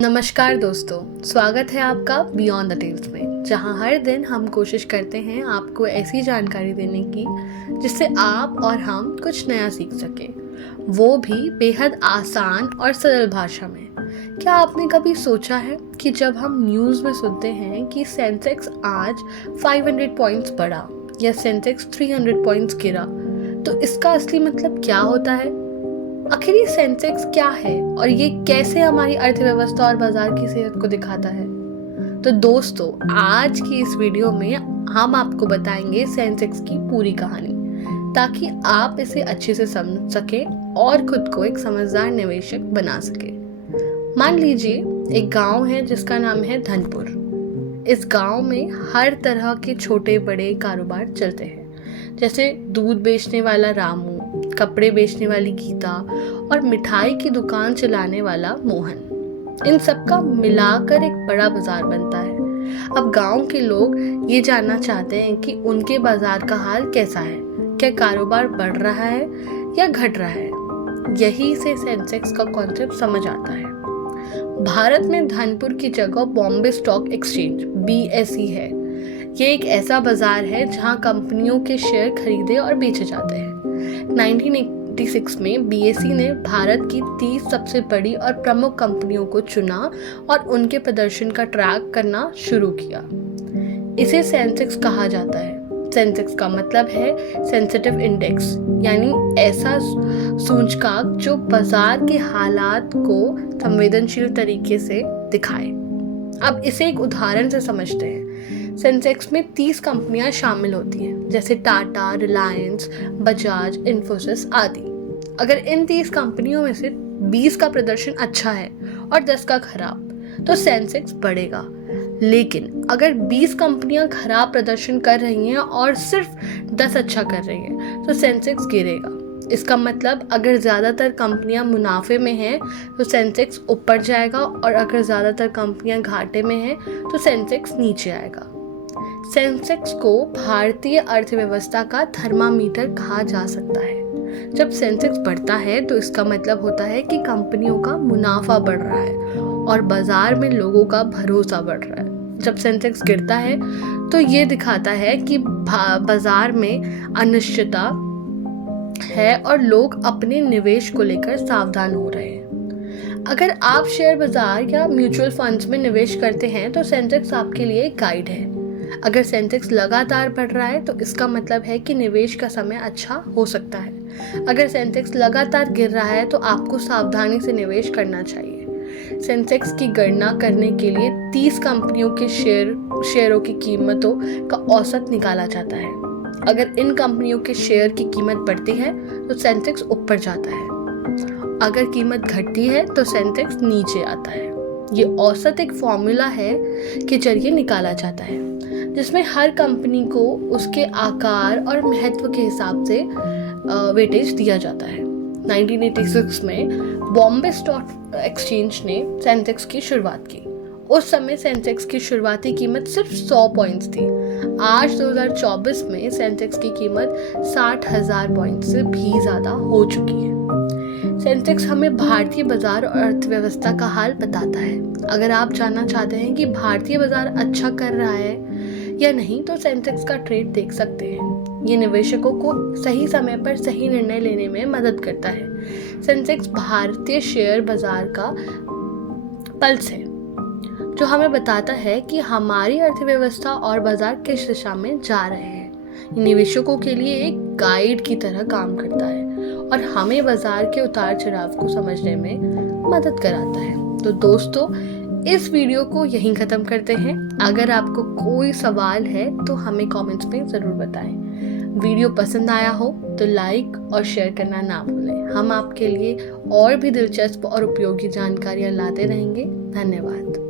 नमस्कार दोस्तों, स्वागत है आपका बियॉन्ड द टेल्स में, जहां हर दिन हम कोशिश करते हैं आपको ऐसी जानकारी देने की जिससे आप और हम कुछ नया सीख सकें, वो भी बेहद आसान और सरल भाषा में। क्या आपने कभी सोचा है कि जब हम न्यूज़ में सुनते हैं कि सेंसेक्स आज 500 पॉइंट्स बढ़ा या सेंसेक्स 300 पॉइंट्स गिरा, तो इसका असली मतलब क्या होता है? आखिर ये सेंसेक्स क्या है और ये कैसे हमारी अर्थव्यवस्था और बाजार की सेहत को दिखाता है? तो दोस्तों, आज की इस वीडियो में हम आपको बताएंगे सेंसेक्स की पूरी कहानी, ताकि आप इसे अच्छे से समझ सकें और खुद को एक समझदार निवेशक बना सके। मान लीजिए एक गांव है जिसका नाम है धनपुर। इस गांव में हर तरह के छोटे बड़े कारोबार चलते हैं, जैसे दूध बेचने वाला रामू, कपड़े बेचने वाली गीता और मिठाई की दुकान चलाने वाला मोहन। इन सब का मिलाकर एक बड़ा बाजार बनता है। अब गांव के लोग ये जानना चाहते हैं कि उनके बाजार का हाल कैसा है, क्या कारोबार बढ़ रहा है या घट रहा है। यही से सेंसेक्स का कॉन्सेप्ट समझ आता है। भारत में धनपुर की जगह बॉम्बे स्टॉक एक्सचेंज BSE है। ये एक ऐसा बाजार है जहां कंपनियों के शेयर खरीदे और बेचे जाते हैं। 1986 में BSE ने भारत की 30 सबसे बड़ी और प्रमुख कंपनियों को चुना और उनके प्रदर्शन का ट्रैक करना शुरू किया। इसे सेंसेक्स कहा जाता है। सेंसेक्स का मतलब है सेंसिटिव इंडेक्स, यानी ऐसा सूचकांक जो बाजार के हालात को संवेदनशील तरीके से दिखाए। अब इसे एक उदाहरण से समझते हैं। सेंसेक्स में 30 कंपनियां शामिल होती हैं, जैसे टाटा, रिलायंस, बजाज, इन्फोसिस आदि। अगर इन 30 कंपनियों में से 20 का प्रदर्शन अच्छा है और 10 का खराब, तो सेंसेक्स बढ़ेगा। लेकिन अगर 20 कंपनियां खराब प्रदर्शन कर रही हैं और सिर्फ 10 अच्छा कर रही हैं, तो सेंसेक्स गिरेगा। इसका मतलब अगर ज़्यादातर कंपनियां मुनाफे में हैं तो सेंसेक्स ऊपर जाएगा, और अगर ज़्यादातर कंपनियां घाटे में हैं तो सेंसेक्स नीचे आएगा। सेंसेक्स को भारतीय अर्थव्यवस्था का थर्मामीटर कहा जा सकता है। जब सेंसेक्स बढ़ता है तो इसका मतलब होता है कि कंपनियों का मुनाफा बढ़ रहा है और बाजार में लोगों का भरोसा बढ़ रहा है। जब सेंसेक्स गिरता है तो ये दिखाता है कि बाजार में अनिश्चितता है और लोग अपने निवेश को लेकर सावधान हो रहे हैं। अगर आप शेयर बाजार या म्यूचुअल फंड्स में निवेश करते हैं तो सेंसेक्स आपके लिए एक गाइड है। अगर सेंसेक्स लगातार बढ़ रहा है तो इसका मतलब है कि निवेश का समय अच्छा हो सकता है। अगर सेंसेक्स लगातार गिर रहा है तो आपको सावधानी से निवेश करना चाहिए। सेंसेक्स की गणना करने के लिए 30 कंपनियों के शेयरों की कीमतों का औसत निकाला जाता है। अगर इन कंपनियों के शेयर की कीमत बढ़ती है तो सेंसेक्स ऊपर जाता है, अगर कीमत घटती है तो सेंसेक्स नीचे आता है। ये औसत एक फॉर्मूला है के जरिए निकाला जाता है, जिसमें हर कंपनी को उसके आकार और महत्व के हिसाब से वेटेज दिया जाता है। 1986 में बॉम्बे स्टॉक एक्सचेंज ने सेंसेक्स की शुरुआत की। उस समय सेंसेक्स की शुरुआती कीमत सिर्फ 100 पॉइंट्स थी। आज 2024 में सेंसेक्स की कीमत 60,000 पॉइंट से भी ज़्यादा हो चुकी है। सेंसेक्स हमें भारतीय बाजार और अर्थव्यवस्था का हाल बताता है। अगर आप जानना चाहते हैं कि भारतीय बाजार अच्छा कर रहा है या नहीं, तो सेंसेक्स का ट्रेड देख सकते हैं। ये निवेशकों को सही समय पर सही निर्णय लेने में मदद करता है। सेंसेक्स भारतीय शेयर बाजार का पल्स है, जो हमें बताता है कि हमारी अर्थव्यवस्था और बाजार किस दिशा में जा रहे हैं। निवेशकों के लिए एक गाइड की तरह काम करता है और हमें बाजार के उतार चढ़ाव को समझने में मदद कराता है। तो दोस्तों, इस वीडियो को यहीं ख़त्म करते हैं। अगर आपको कोई सवाल है तो हमें कमेंट्स में ज़रूर बताएं। वीडियो पसंद आया हो तो लाइक और शेयर करना ना भूलें। हम आपके लिए और भी दिलचस्प और उपयोगी जानकारियाँ लाते रहेंगे। धन्यवाद।